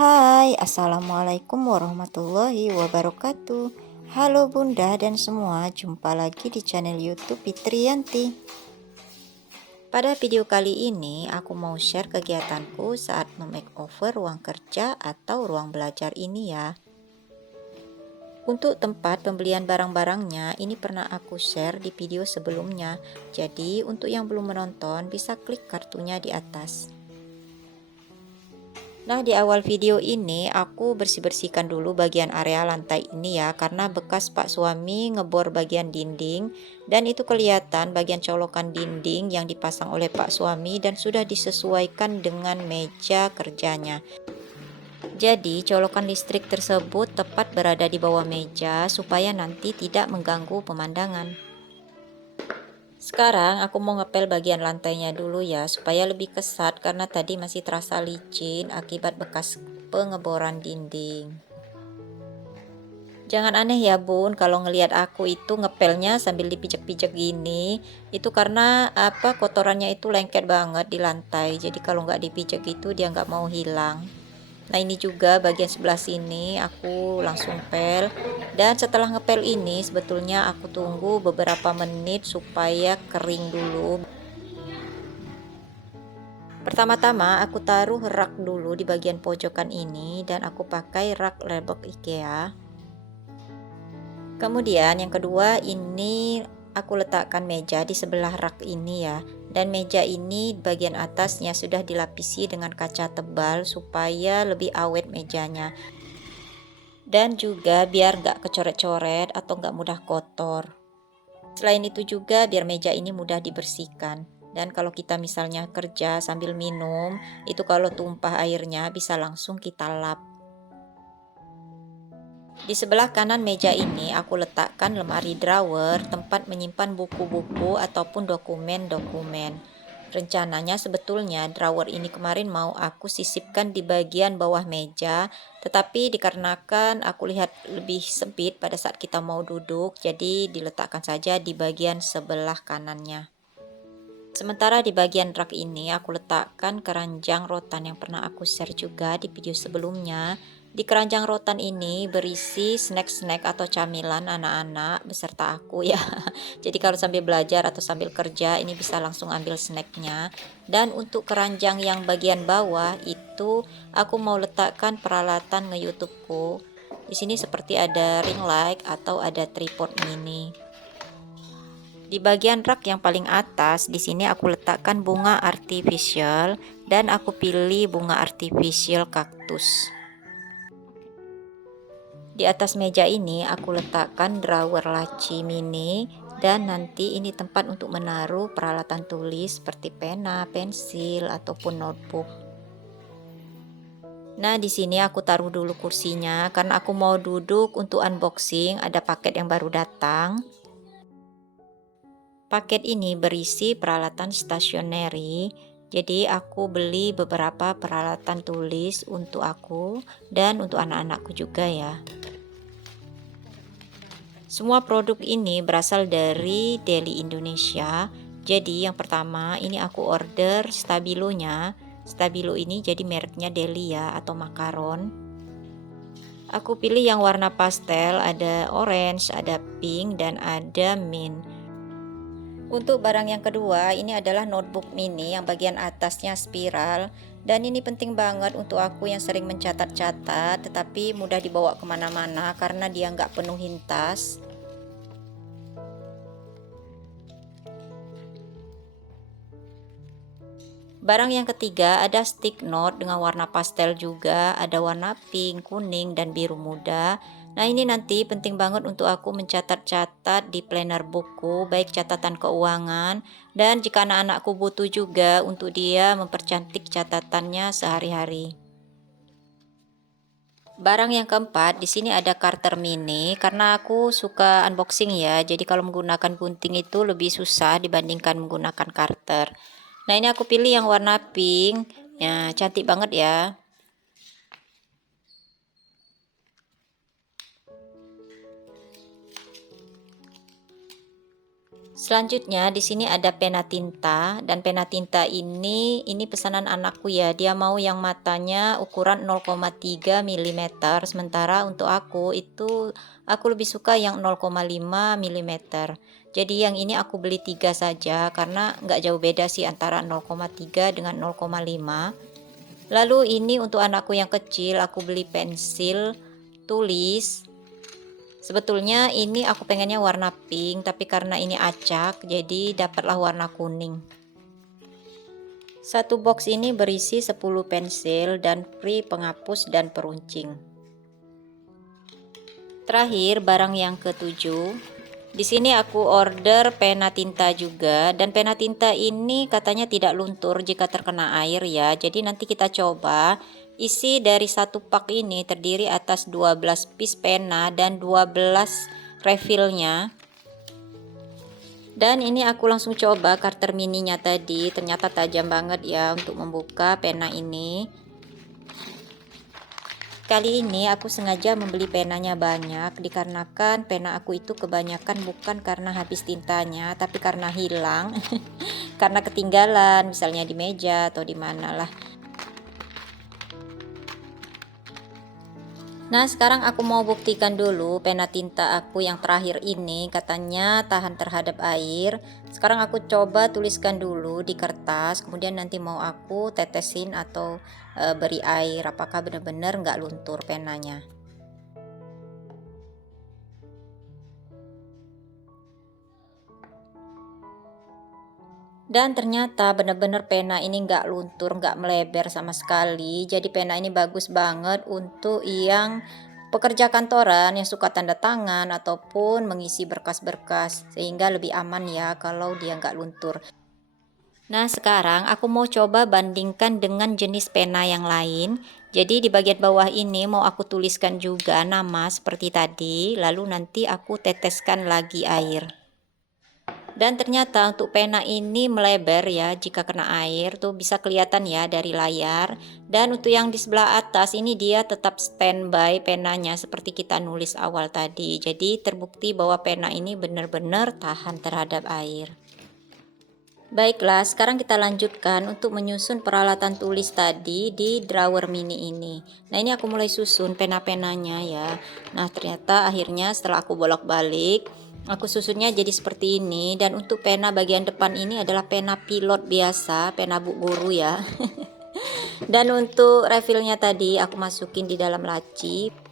Hai, assalamualaikum warahmatullahi wabarakatuh. Halo Bunda dan semua, jumpa lagi di channel YouTube Fitriyanti. Pada video kali ini, aku mau share kegiatanku saat memakeover ruang kerja atau ruang belajar ini ya. Untuk tempat pembelian barang-barangnya, ini pernah aku share di video sebelumnya. Jadi, untuk yang belum menonton, bisa klik kartunya di atas. Nah, di awal video ini aku bersih-bersihkan dulu bagian area lantai ini ya, karena bekas Pak suami ngebor bagian dinding dan itu kelihatan bagian colokan dinding yang dipasang oleh Pak suami dan sudah disesuaikan dengan meja kerjanya. Jadi, colokan listrik tersebut tepat berada di bawah meja supaya nanti tidak mengganggu pemandangan. Sekarang aku mau ngepel bagian lantainya dulu ya, supaya lebih kesat karena tadi masih terasa licin akibat bekas pengeboran dinding. Jangan aneh ya bun kalau ngelihat aku itu ngepelnya sambil dipijak-pijak gini. Itu karena kotorannya itu lengket banget di lantai. Jadi kalau nggak dipijak itu dia nggak mau hilang. Nah, ini juga bagian sebelah sini aku langsung pel. Dan setelah ngepel ini sebetulnya aku tunggu beberapa menit supaya kering dulu. Pertama-tama aku taruh rak dulu di bagian pojokan ini dan aku pakai rak lebok IKEA. Kemudian yang kedua ini aku letakkan meja di sebelah rak ini ya. Dan meja ini bagian atasnya sudah dilapisi dengan kaca tebal supaya lebih awet mejanya. Dan juga biar nggak kecoret-coret atau nggak mudah kotor. Selain itu juga biar meja ini mudah dibersihkan. Dan kalau kita misalnya kerja sambil minum, itu kalau tumpah airnya bisa langsung kita lap. Di sebelah kanan meja ini aku letakkan lemari drawer tempat menyimpan buku-buku ataupun dokumen-dokumen. Rencananya sebetulnya drawer ini kemarin mau aku sisipkan di bagian bawah meja, tetapi dikarenakan aku lihat lebih sempit pada saat kita mau duduk, jadi diletakkan saja di bagian sebelah kanannya. Sementara di bagian rak ini aku letakkan keranjang rotan yang pernah aku share juga di video sebelumnya. Di keranjang rotan ini berisi snack-snack atau camilan anak-anak beserta aku ya. Jadi kalau sambil belajar atau sambil kerja ini bisa langsung ambil snacknya. Dan untuk keranjang yang bagian bawah itu aku mau letakkan peralatan nge-YouTubeku. Di sini seperti ada ring light atau ada tripod mini. Di bagian rak yang paling atas, di sini aku letakkan bunga artificial dan aku pilih bunga artificial kaktus. Di atas meja ini aku letakkan drawer laci mini dan nanti ini tempat untuk menaruh peralatan tulis seperti pena, pensil ataupun notebook. Nah, di sini aku taruh dulu kursinya karena aku mau duduk untuk unboxing, ada paket yang baru datang. Paket ini berisi peralatan stationery, jadi aku beli beberapa peralatan tulis untuk aku dan untuk anak-anakku juga ya. Semua produk ini berasal dari Deli Indonesia. Jadi yang pertama ini aku order stabilonya. Stabilo ini jadi mereknya Deli ya atau makaron. Aku pilih yang warna pastel, ada orange, ada pink dan ada mint. Untuk barang yang kedua, ini adalah notebook mini yang bagian atasnya spiral. Dan ini penting banget untuk aku yang sering mencatat-catat, tetapi mudah dibawa kemana-mana karena dia nggak penuhin tas. Barang yang ketiga ada stick note dengan warna pastel juga, ada warna pink, kuning, dan biru muda. Nah, ini nanti penting banget untuk aku mencatat-catat di planner buku, baik catatan keuangan dan jika anak-anakku butuh juga untuk dia mempercantik catatannya sehari-hari. Barang yang keempat, di sini ada Carter mini karena aku suka unboxing ya. Jadi kalau menggunakan gunting itu lebih susah dibandingkan menggunakan Carter. Nah, ini aku pilih yang warna pink. Ya, cantik banget ya. Selanjutnya di sini ada pena tinta, dan pena tinta ini pesanan anakku ya. Dia mau yang matanya ukuran 0,3 mm, sementara untuk aku itu aku lebih suka yang 0,5 mm. Jadi yang ini aku beli 3 saja karena nggak jauh beda sih antara 0,3 dengan 0,5. Lalu ini untuk anakku yang kecil aku beli pensil tulis. Sebetulnya ini aku pengennya warna pink, tapi karena ini acak, jadi dapatlah warna kuning. Satu box ini berisi 10 pensil dan free penghapus dan peruncing. Terakhir, barang yang ketujuh. Di sini aku order pena tinta juga, dan pena tinta ini katanya tidak luntur jika terkena air ya. Jadi nanti kita coba. Isi dari satu pak ini terdiri atas 12 piece pena dan 12 refillnya. Dan ini aku langsung coba karter mininya tadi, ternyata tajam banget ya untuk membuka pena ini. Kali ini aku sengaja membeli penanya banyak dikarenakan pena aku itu kebanyakan bukan karena habis tintanya, tapi karena hilang. Karena ketinggalan misalnya di meja atau di mana lah. Nah, sekarang aku mau buktikan dulu pena tinta aku yang terakhir ini katanya tahan terhadap air. Sekarang aku coba tuliskan dulu di kertas, kemudian nanti mau aku tetesin atau beri air apakah benar-benar nggak luntur penanya. Dan ternyata benar-benar pena ini nggak luntur, nggak melebar sama sekali. Jadi pena ini bagus banget untuk yang pekerja kantoran yang suka tanda tangan ataupun mengisi berkas-berkas, sehingga lebih aman ya kalau dia nggak luntur. Nah, sekarang aku mau coba bandingkan dengan jenis pena yang lain. Jadi di bagian bawah ini mau aku tuliskan juga nama seperti tadi, lalu nanti aku teteskan lagi air. Dan ternyata untuk pena ini melebar ya, jika kena air tuh bisa kelihatan ya dari layar. Dan untuk yang di sebelah atas ini dia tetap standby penanya seperti kita nulis awal tadi. Jadi terbukti bahwa pena ini benar-benar tahan terhadap air. Baiklah, sekarang kita lanjutkan untuk menyusun peralatan tulis tadi di drawer mini ini. Nah, ini aku mulai susun pena-penanya ya. Nah, ternyata akhirnya setelah aku bolak-balik, aku susunnya jadi seperti ini. Dan untuk pena bagian depan ini adalah pena pilot biasa, pena bu guru ya. Dan untuk refillnya tadi aku masukin di dalam laci.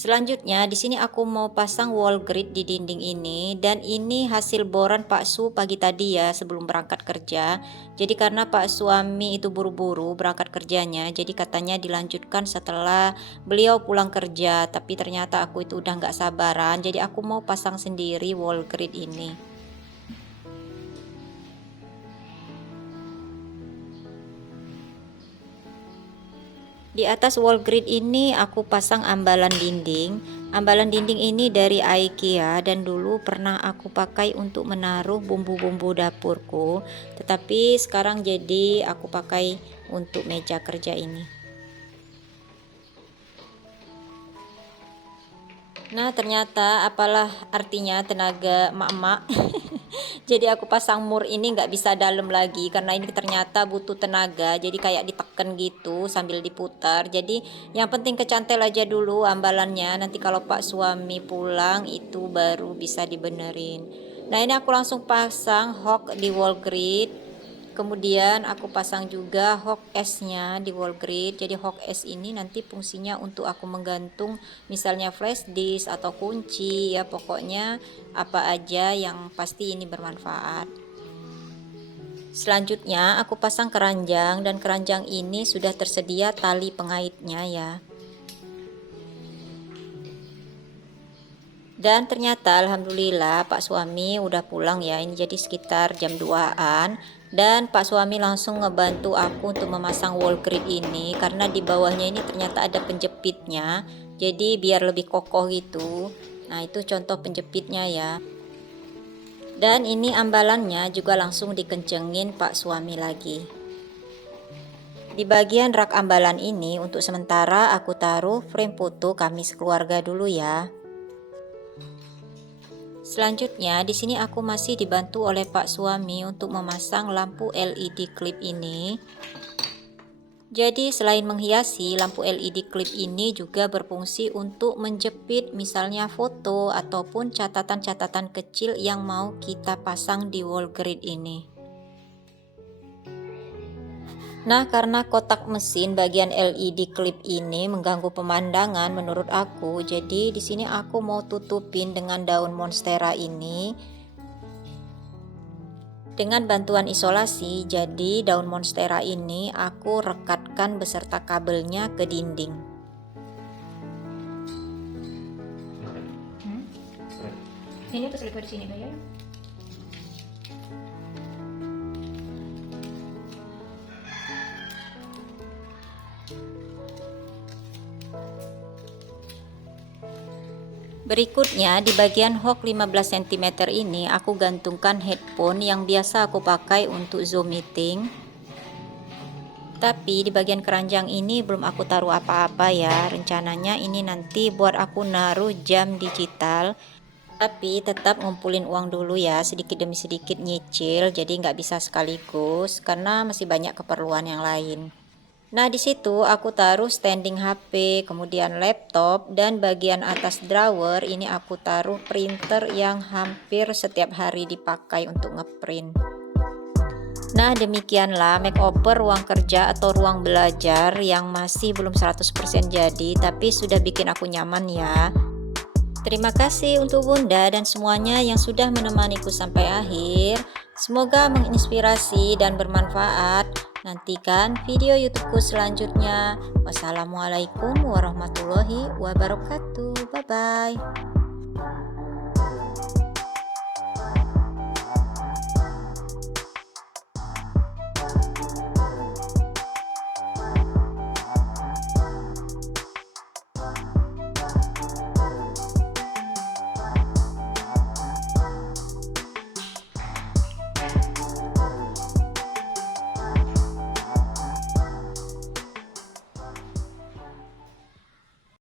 Selanjutnya di sini aku mau pasang wall grid di dinding ini, dan ini hasil boran Pak Su pagi tadi ya sebelum berangkat kerja. Jadi karena Pak suami itu buru-buru berangkat kerjanya, jadi katanya dilanjutkan setelah beliau pulang kerja. Tapi ternyata aku itu udah nggak sabaran, jadi aku mau pasang sendiri wall grid ini. Di atas wall grid ini aku pasang ambalan dinding. Ambalan dinding ini dari IKEA dan dulu pernah aku pakai untuk menaruh bumbu-bumbu dapurku. Tetapi sekarang jadi aku pakai untuk meja kerja ini. Nah, ternyata apalah artinya tenaga emak-emak. Jadi aku pasang mur ini nggak bisa dalam lagi karena ini ternyata butuh tenaga. Jadi kayak diteken gitu sambil diputar. Jadi yang penting kecantel aja dulu ambalannya. Nanti kalau Pak suami pulang itu baru bisa dibenerin. Nah, ini aku langsung pasang hook di wall grid. Kemudian aku pasang juga hook S-nya di wall grid. Jadi hook S ini nanti fungsinya untuk aku menggantung misalnya flash disk atau kunci ya, pokoknya apa aja yang pasti ini bermanfaat. Selanjutnya aku pasang keranjang, dan keranjang ini sudah tersedia tali pengaitnya ya. Dan ternyata alhamdulillah Pak suami udah pulang ya, ini jadi sekitar jam 2-an. Dan Pak suami langsung ngebantu aku untuk memasang wall grid ini, karena di bawahnya ini ternyata ada penjepitnya, jadi biar lebih kokoh gitu. Nah, itu contoh penjepitnya ya. Dan ini ambalannya juga langsung dikencengin Pak suami lagi. Di bagian rak ambalan ini untuk sementara aku taruh frame foto kami sekeluarga dulu ya. Selanjutnya di sini aku masih dibantu oleh Pak suami untuk memasang lampu LED klip ini. Jadi selain menghiasi, lampu LED klip ini juga berfungsi untuk menjepit misalnya foto ataupun catatan-catatan kecil yang mau kita pasang di wall grid ini. Nah, karena kotak mesin bagian LED klip ini mengganggu pemandangan menurut aku, jadi di sini aku mau tutupin dengan daun monstera ini. Dengan bantuan isolasi, jadi daun monstera ini aku rekatkan beserta kabelnya ke dinding. Ini tuh selipar di sini ya. Berikutnya di bagian hook 15 cm ini aku gantungkan headphone yang biasa aku pakai untuk Zoom meeting. Tapi di bagian keranjang ini belum aku taruh apa-apa ya. Rencananya ini nanti buat aku naruh jam digital. Tapi tetap ngumpulin uang dulu ya, sedikit demi sedikit nyicil, jadi nggak bisa sekaligus karena masih banyak keperluan yang lain. Nah, di situ aku taruh standing HP, kemudian laptop, dan bagian atas drawer ini aku taruh printer yang hampir setiap hari dipakai untuk ngeprint. Nah, demikianlah makeover ruang kerja atau ruang belajar yang masih belum 100% jadi, tapi sudah bikin aku nyaman ya. Terima kasih untuk Bunda dan semuanya yang sudah menemaniku sampai akhir. Semoga menginspirasi dan bermanfaat. Nantikan video YouTubeku selanjutnya. Wassalamualaikum warahmatullahi wabarakatuh. Bye bye.